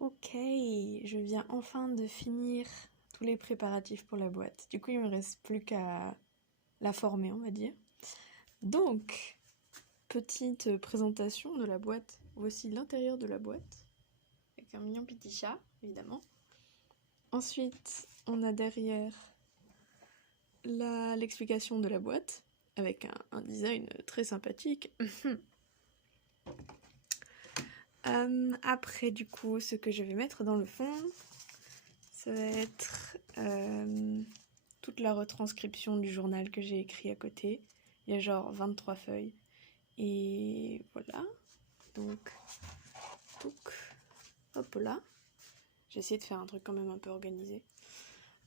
Ok, je viens enfin de finir tous les préparatifs pour la boîte. Du coup, il me reste plus qu'à la former, on va dire. Donc, petite présentation de la boîte. Voici l'intérieur de la boîte, avec un mignon petit chat, évidemment. Ensuite, on a derrière l'explication de la boîte, avec un design très sympathique. Après, du coup, ce que je vais mettre dans le fond, ça va être toute la retranscription du journal que j'ai écrit à côté. Il y a genre 23 feuilles. Et voilà. Donc, hop là. J'ai essayé de faire un truc quand même un peu organisé.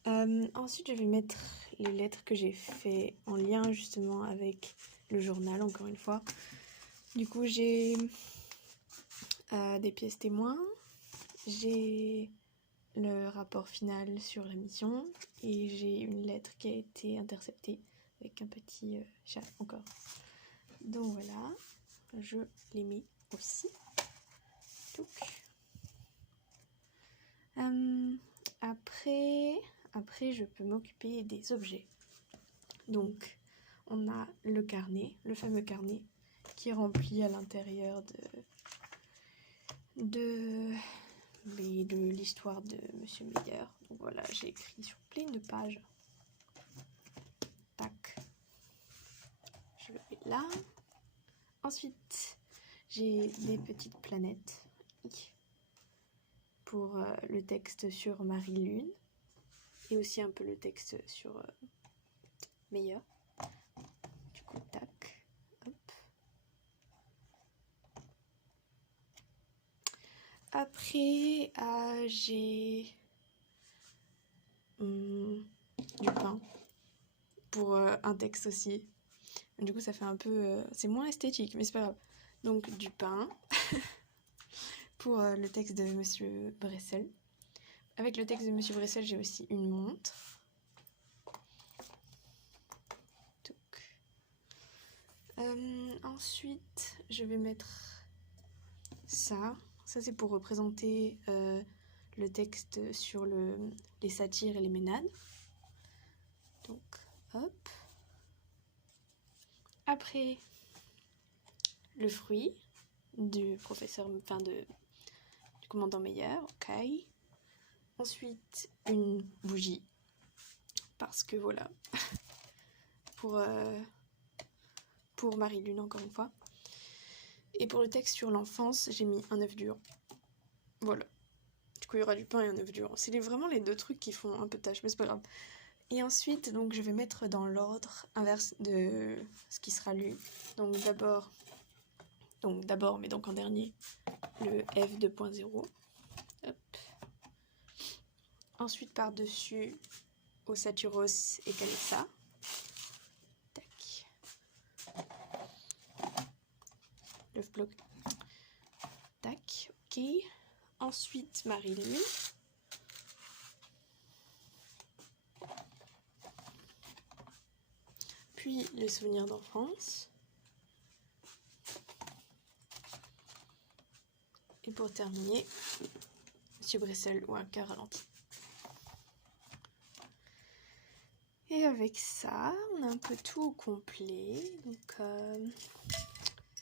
Ensuite, je vais mettre les lettres que j'ai fait en lien justement avec le journal, encore une fois. Du coup, j'ai des pièces témoins. J'ai le rapport final sur la mission et j'ai une lettre qui a été interceptée avec un petit chat encore. Donc voilà, je les mets aussi. Après, je peux m'occuper des objets. Donc, on a le carnet, le fameux carnet qui est rempli à l'intérieur de l'histoire de Monsieur Meyer. Donc voilà, j'ai écrit sur plein de pages. Tac. Je le mets là. Ensuite, j'ai des petites planètes pour le texte sur Marie-Lune et aussi un peu le texte sur Meyer. Du coup, tac. Hop. Après, j'ai du pain pour un texte aussi. Du coup, ça fait un peu... c'est moins esthétique, mais c'est pas grave. Donc, du pain pour le texte de Monsieur Bressel. Avec le texte de Monsieur Bressel, j'ai aussi une montre. Ensuite, je vais mettre ça. Ça, c'est pour représenter le texte sur les satires et les ménades. Donc, hop. Après, le fruit du professeur, du commandant Meyer, ok. Ensuite, une bougie, parce que voilà, pour Marie-Lune encore une fois. Et pour le texte sur l'enfance, j'ai mis un œuf dur. Voilà. Du coup, il y aura du pain et un œuf dur. C'est vraiment les deux trucs qui font un peu tâche, mais c'est pas grave. Et ensuite, donc, je vais mettre dans l'ordre inverse de ce qui sera lu. Donc d'abord, mais donc en dernier, le F 2.0. Hop. Ensuite, par-dessus, au Satyros et Calessa. Tac. L'œuf bloc. Tac, ok. Ensuite, Marie-Lune. Puis, les souvenirs d'enfance. Et pour terminer, Monsieur Bressel ou un cœur ralenti. Et avec ça, on a un peu tout au complet. Donc,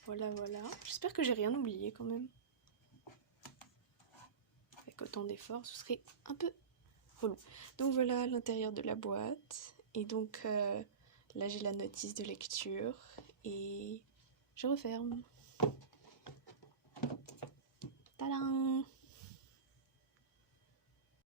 voilà. J'espère que j'ai rien oublié quand même. Avec autant d'efforts, ce serait un peu relou. Donc voilà l'intérieur de la boîte. Et donc là, j'ai la notice de lecture. Et je referme. Tadam!